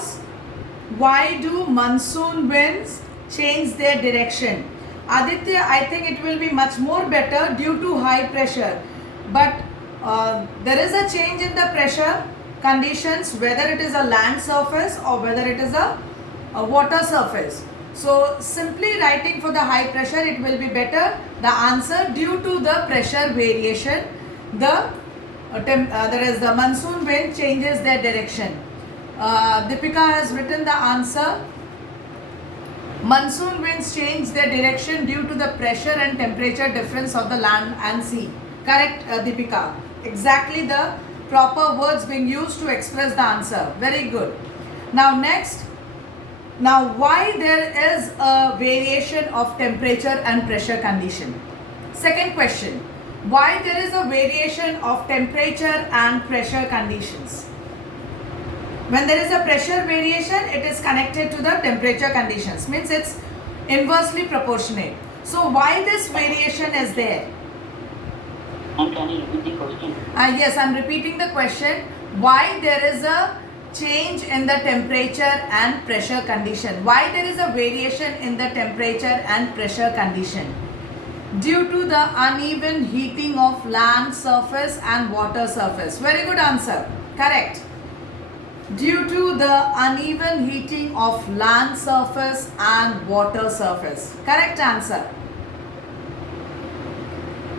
because why do monsoon winds change their direction? Aditya, I think it will be much more better due to high pressure. But there is a change in the pressure conditions, whether it is a land surface or whether it is a water surface. So simply writing for the high pressure, it will be better. The answer, due to the pressure variation, there is the monsoon wind changes their direction. Deepika has written the answer. Monsoon winds change their direction due to the pressure and temperature difference of the land and sea. Correct, Deepika. Exactly the proper words being used to express the answer. Very good. Now next. Now why there is a variation of temperature and pressure condition? Second question. Why there is a variation of temperature and pressure conditions? When there is a pressure variation, it is connected to the temperature conditions. Means it's inversely proportionate. So why this variation is there? And can you repeat the question? Yes, I'm repeating the question. Why there is a change in the temperature and pressure condition? Why there is a variation in the temperature and pressure condition? Due to the uneven heating of land surface and water surface. Very good answer. Correct. Due to the uneven heating of land surface and water surface. Correct answer.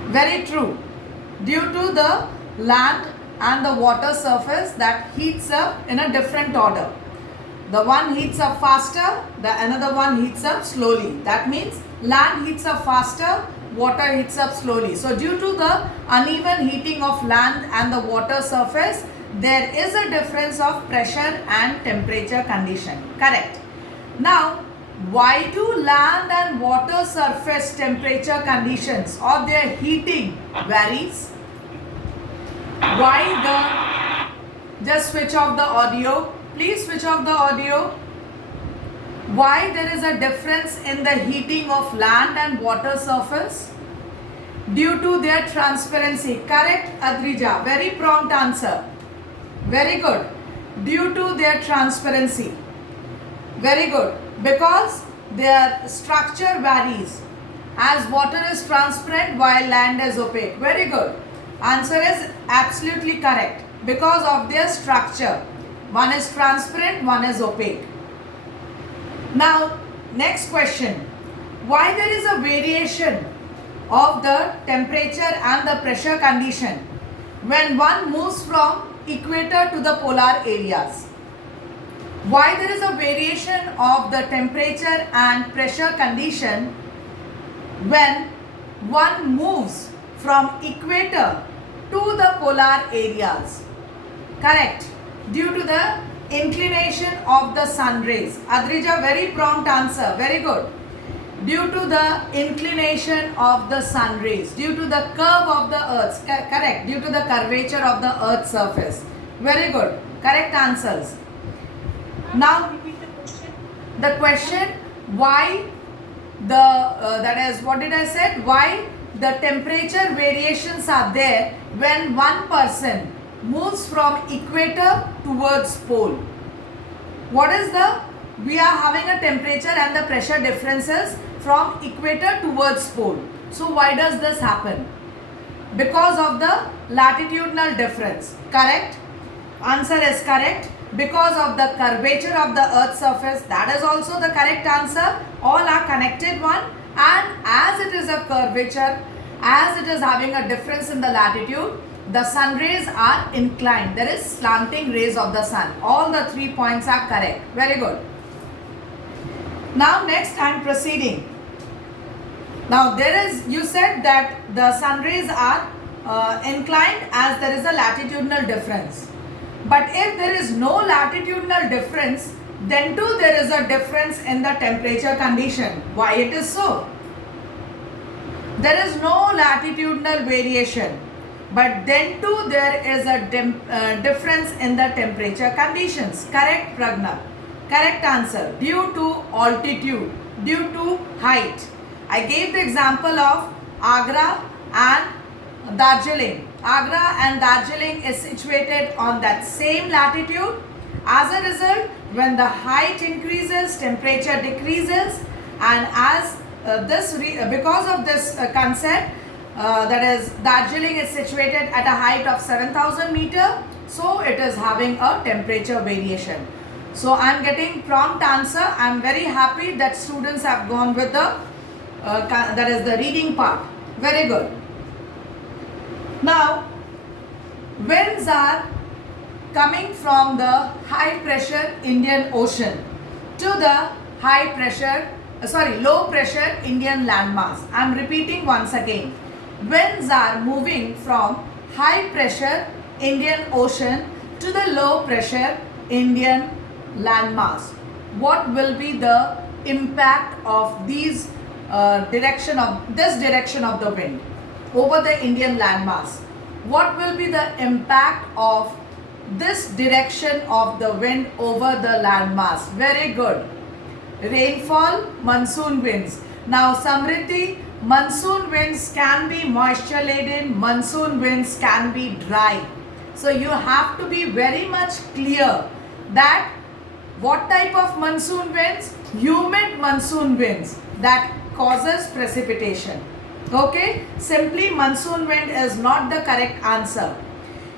Very true. Due to the land and the water surface that heats up in a different order. The one heats up faster, the another one heats up slowly. That means land heats up faster, water heats up slowly. So due to the uneven heating of land and the water surface, there is a difference of pressure and temperature condition. Correct. Now, why do land and water surface temperature conditions or their heating varies? Why just switch off the audio. Please switch off the audio. Why there is a difference in the heating of land and water surface? Due to their transparency. Correct, Adrija. Very prompt answer. Very good. Due to their transparency. Very good. Because their structure varies. As water is transparent while land is opaque. Very good. Answer is absolutely correct. Because of their structure. One is transparent, one is opaque. Now, next question. Why there is a variation of the temperature and the pressure condition when one moves from equator to the polar areas? Why there is a variation of the temperature and pressure condition when one moves from equator to the polar areas? Correct. Due to the inclination of the sun rays. Adrija, very prompt answer. Very good. Due to the inclination of the sun rays. Due to the curve of the earth. Correct. Due to the curvature of the earth's surface. Very good. Correct answers. Now, the question, why that is, what did I say? Why the temperature variations are there when one person moves from equator towards pole? What is we are having a temperature and the pressure differences from equator towards pole. So why does this happen? Because of the latitudinal difference. Correct? Answer is correct. Because of the curvature of the earth's surface. That is also the correct answer. All are connected one. And as it is a curvature, as it is having a difference in the latitude, the sun rays are inclined. There is slanting rays of the sun. All the 3 points are correct. Very good. Now next I am proceeding. Now you said that the sun rays are inclined as there is a latitudinal difference. But if there is no latitudinal difference, then too there is a difference in the temperature condition. Why it is so? There is no latitudinal variation. But then too there is a difference in the temperature conditions. Correct, Pragna? Correct answer. Due to altitude, due to height. I gave the example of Agra and Darjeeling. Agra and Darjeeling is situated on that same latitude. As a result, When the height increases, temperature decreases, and as because of this concept, that is Darjeeling is situated at a height of 7,000 meter, so it is having a temperature variation. So I am getting prompt answer. I am very happy that students have gone with the that is the reading part. Very good. Now, winds are coming from the high pressure Indian Ocean to the low pressure Indian landmass. I am repeating once again. Winds are moving from high pressure Indian Ocean to the low pressure Indian landmass. What will be the impact of this direction of the wind over the Indian landmass? What will be the impact of this direction of the wind over the landmass? Very good. Rainfall, monsoon winds. Now Samriddhi, monsoon winds can be moisture laden, monsoon winds can be dry. So you have to be very much clear that what type of monsoon winds? Humid monsoon winds that causes precipitation. Okay, simply monsoon wind is not the correct answer.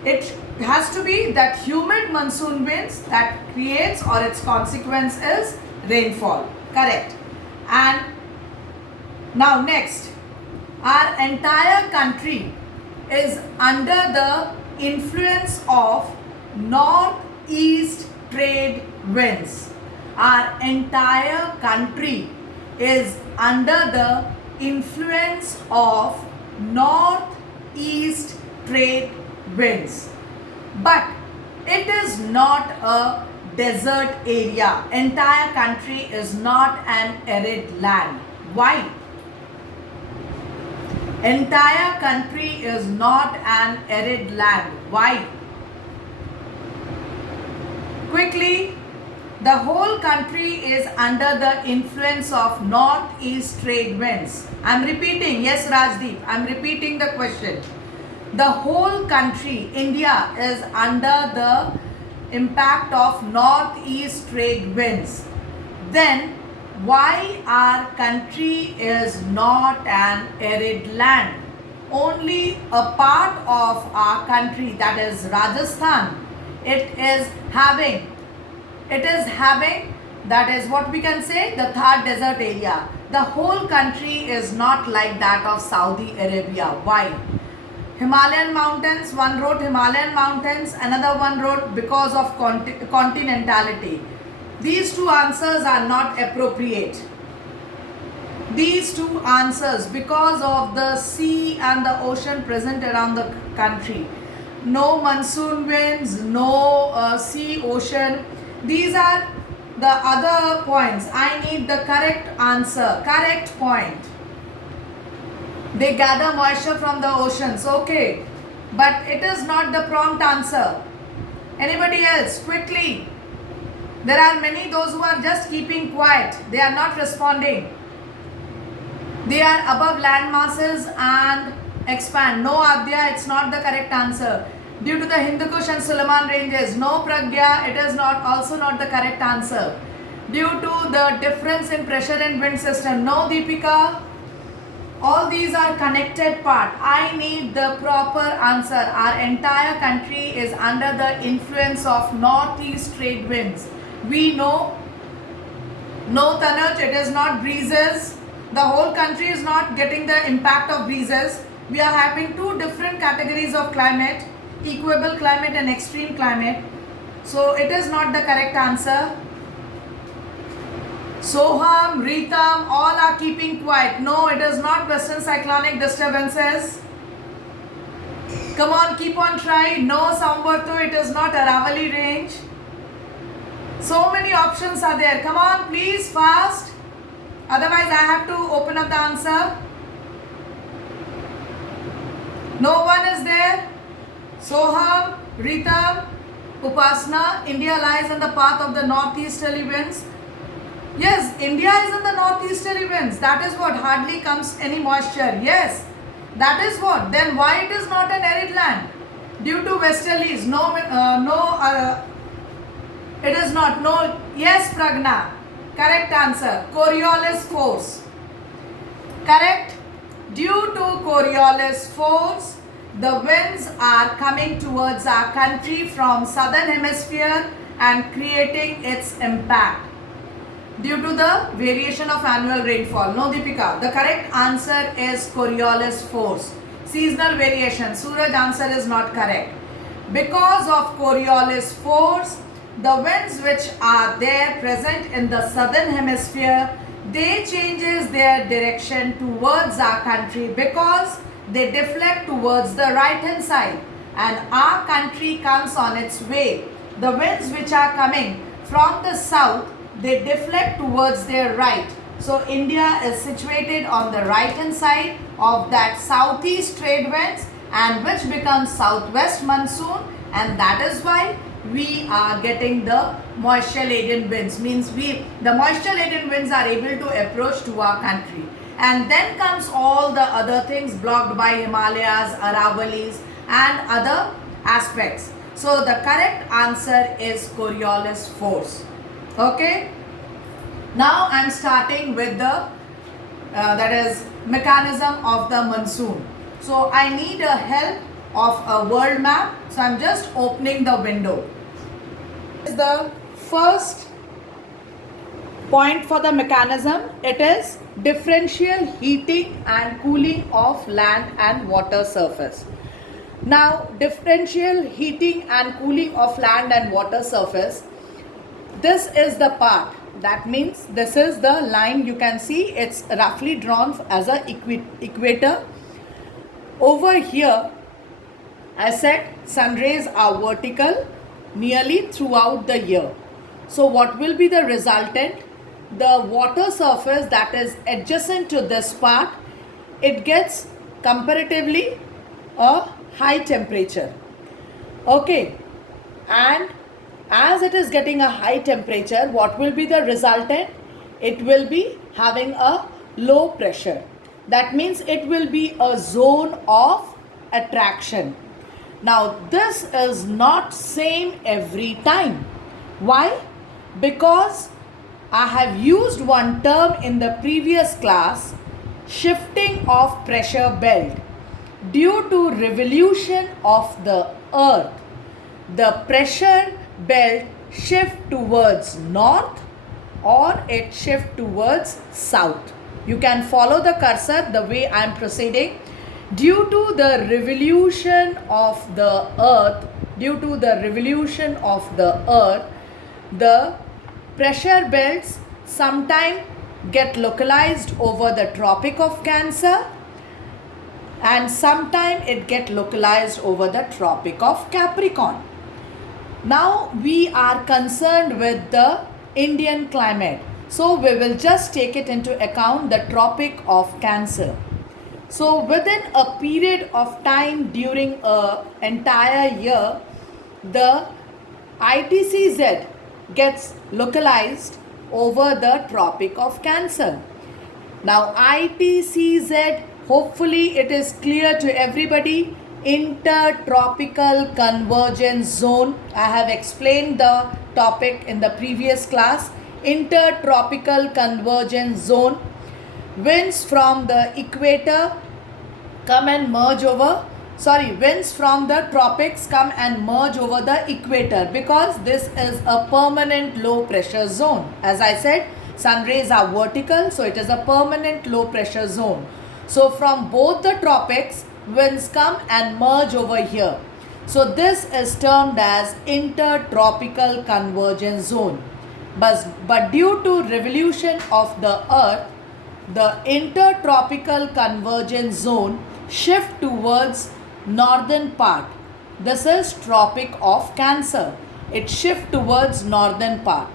It has to be that humid monsoon winds that creates or its consequence is rainfall. Correct. And now next, our entire country is under the influence of northeast trade winds. Our entire country is under the influence of northeast trade winds. But it is not a desert area. Entire country is not an arid land. Why? Entire country is not an arid land. Why? Quickly, the whole country is under the influence of northeast trade winds. I am repeating. Yes, Rajdeep, I am repeating the question. The whole country, India, is under the impact of northeast trade winds. Then why our country is not an arid land? Only a part of our country, that is Rajasthan, it is having, that is what we can say, the Thar desert area. The whole country is not like that of Saudi Arabia. Why? Himalayan mountains, one wrote Himalayan mountains, another one wrote because of continentality. These two answers are not appropriate. These two answers, because of the sea and the ocean present around the country. No monsoon winds, no sea, ocean. These are the other points. I need the correct answer, correct point. They gather moisture from the oceans. Okay. But it is not the prompt answer. Anybody else? Quickly. There are many those who are just keeping quiet. They are not responding. They are above land masses and expand. No, Adya, it's not the correct answer. Due to the Hindu Kush and Suleiman ranges. No, Pragya, it is also not the correct answer. Due to the difference in pressure and wind system. No, Deepika. All these are connected part. I need the proper answer. Our entire country is under the influence of northeast trade winds. We know. No, Tanuj, it is not breezes. The whole country is not getting the impact of breezes. We are having two different categories of climate, equable climate and extreme climate. So it is not the correct answer. Soham, Ritam, all are keeping quiet. No, it is not western cyclonic disturbances. Come on, keep on trying. No, Samvartu, it is not Aravali range. So many options are there. Come on, please, fast. Otherwise, I have to open up the answer. No one is there. Soham, Ritam, Upasna, India lies on the path of the northeasterly winds. Yes, India is in the northeasterly winds. That is what, hardly comes any moisture. Yes, that is what. Then why it is not an arid land? Due to westerlies, It is not. No. Yes, Pragna. Correct answer. Coriolis force. Correct. Due to Coriolis force, the winds are coming towards our country from southern hemisphere and creating its impact. Due to the variation of annual rainfall. No, Deepika. The correct answer is Coriolis force. Seasonal variation. Suraj, answer is not correct. Because of Coriolis force, the winds which are there present in the southern hemisphere, they changes their direction towards our country because they deflect towards the right hand side, and our country comes on its way. The winds which are coming from the south, they deflect towards their right. So India is situated on the right hand side of that southeast trade winds, and which becomes southwest monsoon, and that is why we are getting the moisture laden winds. Means the moisture laden winds are able to approach to our country, and then comes all the other things blocked by Himalayas, Aravalis and other aspects. So the correct answer is Coriolis force. Okay. Now I am starting with the that is mechanism of the monsoon. So I need a help of a world map. So I am just opening the window. The first point for the mechanism, it is differential heating and cooling of land and water surface. Now differential heating and cooling of land and water surface, this is the part. That means this is the line. You can see it's roughly drawn as a equator. Over here, I said sun rays are vertical nearly throughout the year. So what will be the resultant? The water surface that is adjacent to this part, it gets comparatively a high temperature. Okay, and as it is getting a high temperature, what will be the resultant? It will be having a low pressure. That means it will be a zone of attraction. Now this is not same every time. Why? Because I have used one term in the previous class, shifting of pressure belt. Due to revolution of the earth, the pressure belt shift towards north or it shift towards south. You can follow the cursor the way I am proceeding. Due to the revolution of the earth, the pressure belts sometimes get localized over the Tropic of Cancer, and sometimes it get localized over the Tropic of Capricorn. Now we are concerned with the Indian climate. So we will just take it into account the Tropic of Cancer. So within a period of time during an entire year, the ITCZ gets localized over the Tropic of Cancer. Now ITCZ, hopefully it is clear to everybody, Intertropical Convergence Zone. I have explained the topic in the previous class. Intertropical Convergence Zone. Winds from the equator come and merge over, winds from the tropics come and merge over the equator, because this is a permanent low pressure zone. As I said, sun rays are vertical, so it is a permanent low pressure zone. So from both the tropics, winds come and merge over here. So this is termed as Intertropical Convergence Zone. But due to revolution of the earth, the Intertropical Convergence Zone shift towards northern part. This is Tropic of Cancer. It shift towards northern part.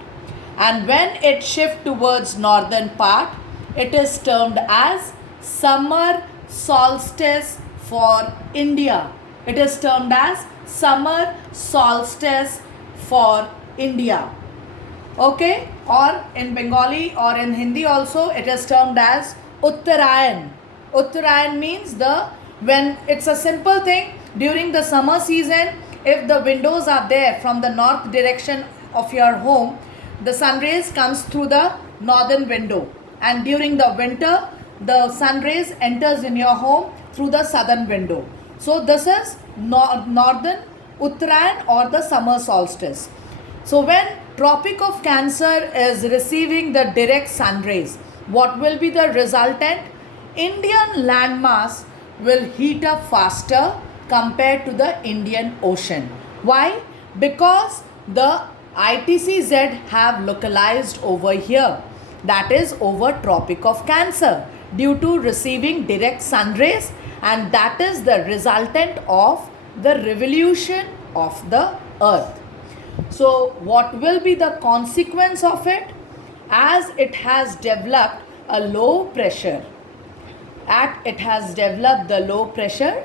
And when it shift towards northern part, it is termed as summer solstice for India. It is termed as summer solstice for India. Okay, or in Bengali or in Hindi also it is termed as Uttarayan. Uttarayan means when it's a simple thing, during the summer season, if the windows are there from the north direction of your home, the sun rays comes through the northern window, and during the winter the sun rays enters in your home through the southern window. So this is northern Uttarayan or the summer solstice. So when Tropic of Cancer is receiving the direct sun rays, what will be the resultant? Indian landmass will heat up faster compared to the Indian Ocean. Why? Because the ITCZ have localized over here, that is over Tropic of Cancer, due to receiving direct sun rays, and that is the resultant of the revolution of the earth. So what will be the consequence of it? As it has developed a low pressure, it has developed the low pressure,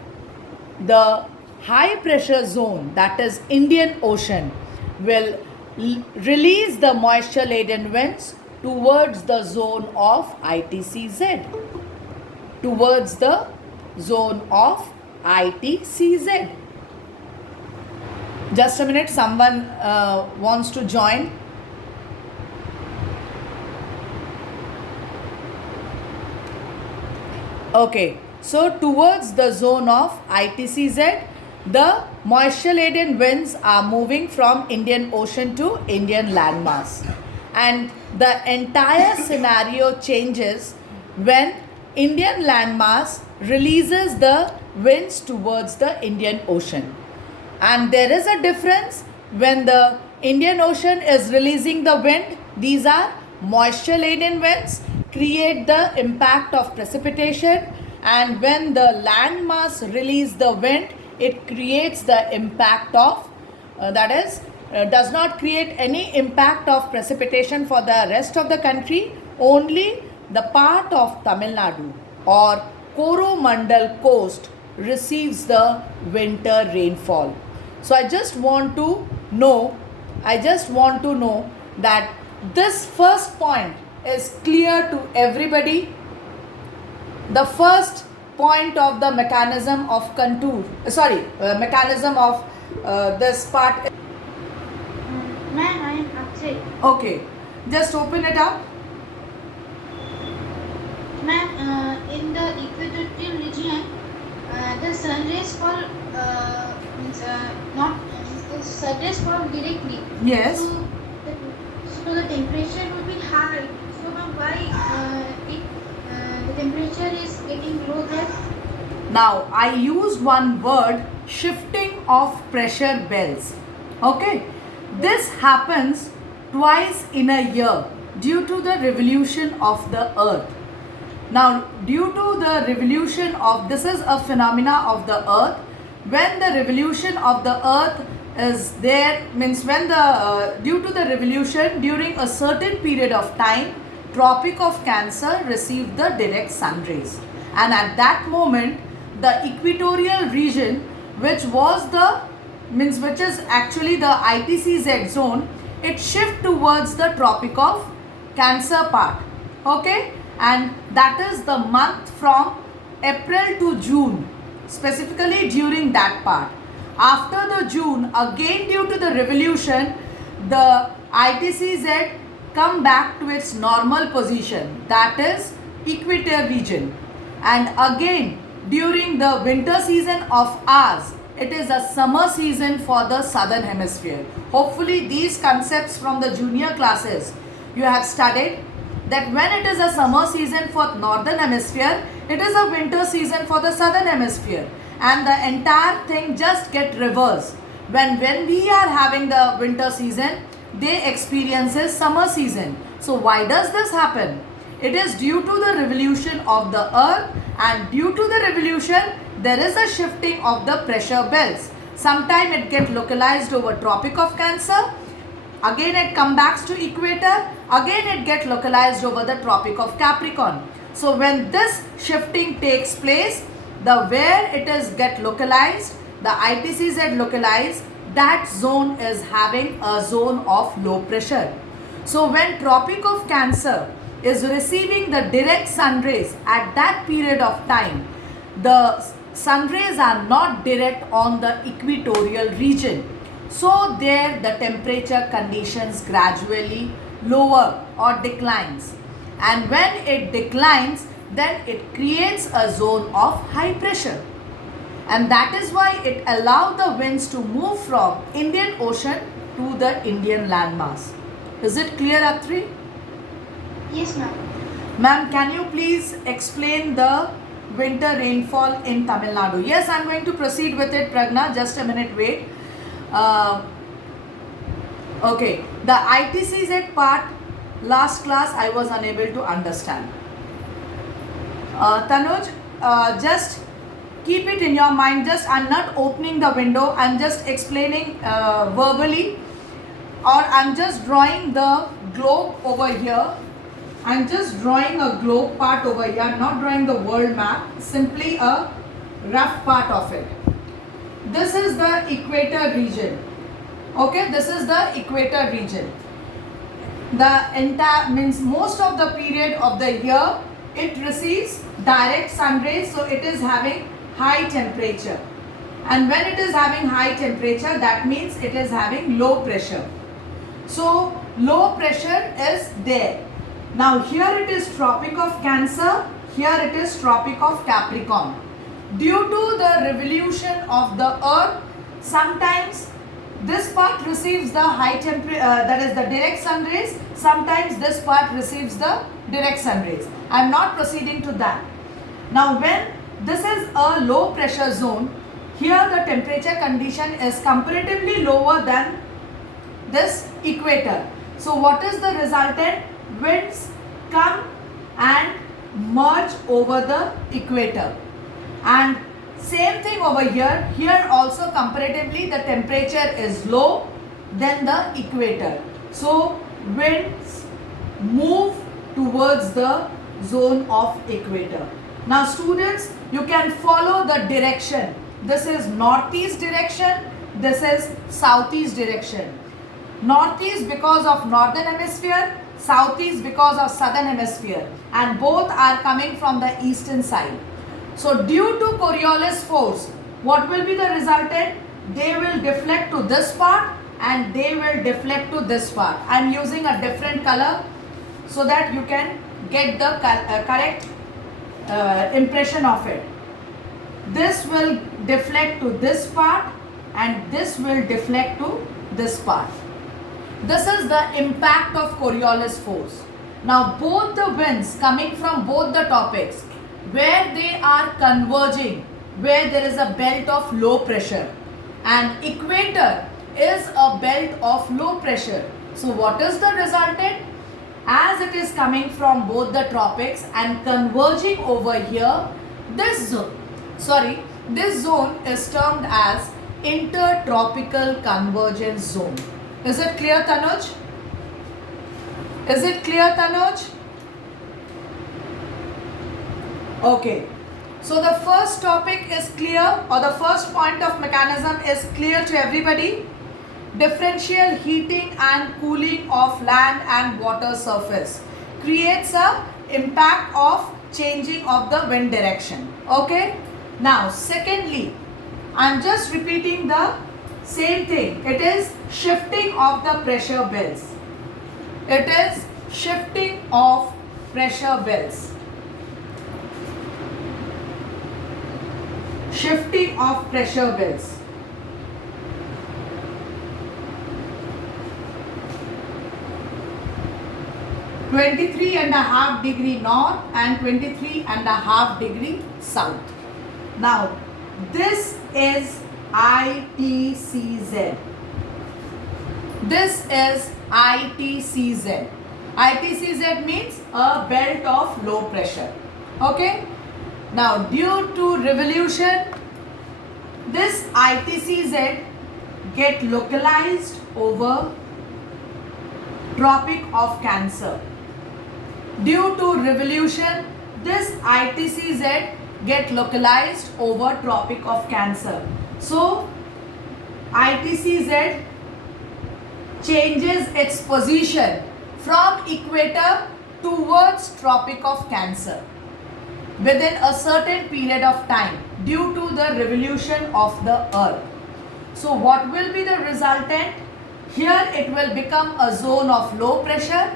the high pressure zone, that is Indian Ocean, will release the moisture laden winds towards the zone of ITCZ, towards the zone of ITCZ. Just a minute, someone wants to join. Okay, so towards the zone of ITCZ, the moisture laden winds are moving from Indian Ocean to Indian landmass, and the entire scenario changes when Indian landmass releases the winds towards the Indian Ocean. And there is a difference when the Indian Ocean is releasing the wind. These are moisture laden winds, create the impact of precipitation, and when the landmass release the wind, it creates the impact of does not create any impact of precipitation for the rest of the country. Only the part of Tamil Nadu or Coromandel coast receives the winter rainfall. So I just want to know that this first point is clear to everybody. The first point of the mechanism of mechanism of this part. Ma'am, I am Akshay. Okay, just open it up. Ma'am, in the equatorial region, the sun rays fall the sun rays fall directly. Yes. So the temperature will be high. So ma'am, why the temperature is getting low there? Now I used one word, shifting of pressure belts. Okay, this happens twice in a year due to the revolution of the earth. Now due to the revolution of, this is a phenomena of the earth, when the revolution of the earth is there, means when the due to the revolution during a certain period of time, Tropic of Cancer received the direct sun rays, and at that moment the equatorial region, which is actually the ITCZ zone, it shift towards the Tropic of Cancer part. Okay, and that is the month from April to June, specifically during that part. After the June, again due to the revolution, the ITCZ come back to its normal position, that is equator region, and again during the winter season of ours, it is a summer season for the southern hemisphere. Hopefully these concepts from the junior classes you have studied, that when it is a summer season for northern hemisphere, it is a winter season for the southern hemisphere, and the entire thing just get reversed. When we are having the winter season, they experiences summer season. So why does this happen? It is due to the revolution of the earth, and due to the revolution there is a shifting of the pressure belts. Sometime it get localized over Tropic of Cancer, again it come back to equator, again it get localized over the Tropic of Capricorn. So when this shifting takes place, the where it is get localized, the ITCZ localized, that zone is having a zone of low pressure. So when Tropic of Cancer is receiving the direct sun rays at that period of time, the sun rays are not direct on the equatorial region. So there the temperature conditions gradually lower or declines, and when it declines, then it creates a zone of high pressure, and that is why it allowed the winds to move from Indian Ocean to the Indian landmass. Is it clear, Atri? Yes, ma'am. Ma'am, can you please explain the winter rainfall in Tamil Nadu? Yes, I am going to proceed with it, Pragna. Just a minute, wait. Okay, the ITCZ part, last class I was unable to understand. Tanuj, just keep it in your mind. Just I'm not opening the window. I'm just explaining verbally, or I'm just drawing the globe over here. I'm just drawing a globe part over here. I'm not drawing the world map. Simply a rough part of it. This is the equator region. Okay, this is the equator region. The entire means most of the period of the year it receives direct sun rays, so it is having high temperature. And when it is having high temperature, that means it is having low pressure. So low pressure is there. Now here it is Tropic of Cancer, here it is Tropic of Capricorn. Due to the revolution of the earth, sometimes this part receives the high temperature, that is the direct sun rays, sometimes this part receives the direct sun rays. I am not proceeding to that. Now when this is a low pressure zone, here the temperature condition is comparatively lower than this equator. So what is the resultant? Winds come and merge over the equator, and same thing over here. Here also comparatively the temperature is low than the equator. So winds move towards the zone of equator. Now students, you can follow the direction. This is northeast direction, this is southeast direction. Northeast because of northern hemisphere, southeast because of southern hemisphere, and both are coming from the eastern side. So due to Coriolis force, what will be the resultant? They will deflect to this part and they will deflect to this part. I am using a different color so that you can get the correct impression of it. This will deflect to this part and this will deflect to this part. This is the impact of Coriolis force. Now both the winds coming from both the topics, where they are converging, where there is a belt of low pressure, and equator is a belt of low pressure. So what is the resultant? As it is coming from both the tropics and converging over here, this zone is termed as intertropical convergence zone. Is it clear, Tanuj? Is it clear, Tanuj? Okay. So the first topic is clear, or the first point of mechanism is clear to everybody. Differential heating and cooling of land and water surface creates a impact of changing of the wind direction. Okay. Now secondly, I am just repeating the same thing. It is shifting of the pressure belts. It is shifting of pressure belts. Shifting of pressure belts. (23.5 north and 23.5 degree south). Now this is ITCZ. This is ITCZ. ITCZ means a belt of low pressure. Okay. Now due to revolution, this ITCZ get localized over Tropic of Cancer. Due to revolution, this ITCZ get localized over Tropic of Cancer. So ITCZ changes its position from equator towards Tropic of Cancer within a certain period of time due to the revolution of the earth. So what will be the resultant? Here it will become a zone of low pressure,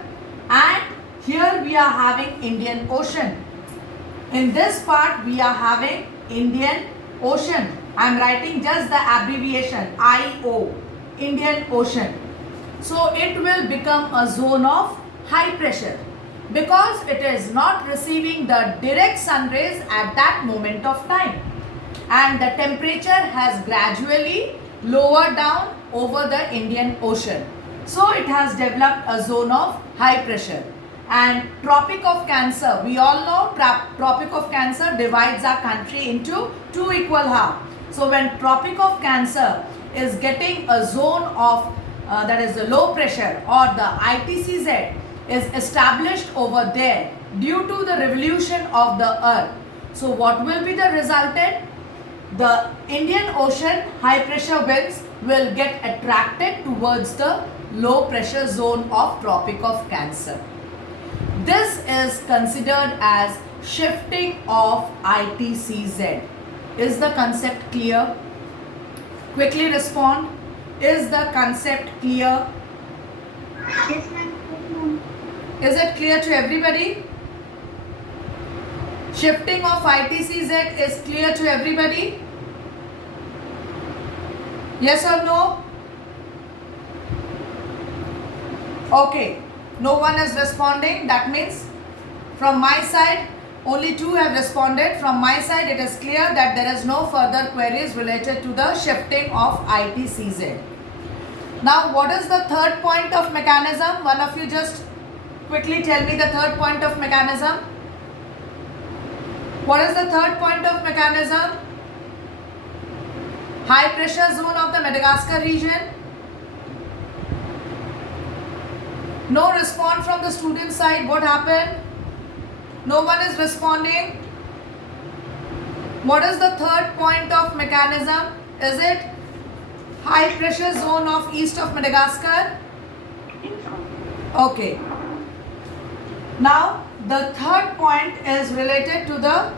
and here we are having Indian Ocean. In this part we are having Indian Ocean. I am writing just the abbreviation IO, Indian Ocean. So it will become a zone of high pressure because it is not receiving the direct sun rays at that moment of time, and the temperature has gradually lowered down over the Indian Ocean. So it has developed a zone of high pressure. And Tropic of Cancer, we all know Tropic of Cancer divides our country into two equal halves. So when Tropic of Cancer is getting a zone of that is the low pressure, or the ITCZ is established over there due to the revolution of the earth. So what will be the resultant? The Indian Ocean high pressure winds will get attracted towards the low pressure zone of Tropic of Cancer. This is considered as shifting of ITCZ. Is the concept clear? Quickly respond. Is the concept clear? Yes, ma'am. Yes, ma'am. Is it clear to everybody? Shifting of ITCZ is clear to everybody? Yes or no? Okay, no one is responding. That means from my side only two have responded. From my side it is clear that there is no further queries related to the shifting of ITCZ. Now what is the third point of mechanism? One of you just quickly tell me the third point of mechanism. What is the third point of mechanism? High pressure zone of the Madagascar region. No response from the student side. What happened? No one is responding. What is the third point of mechanism? Is it high pressure zone of east of Madagascar? Okay. Now the third point is related to the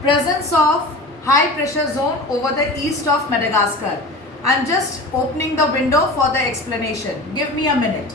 presence of high pressure zone over the east of Madagascar. I am just opening the window for the explanation. Give me a minute.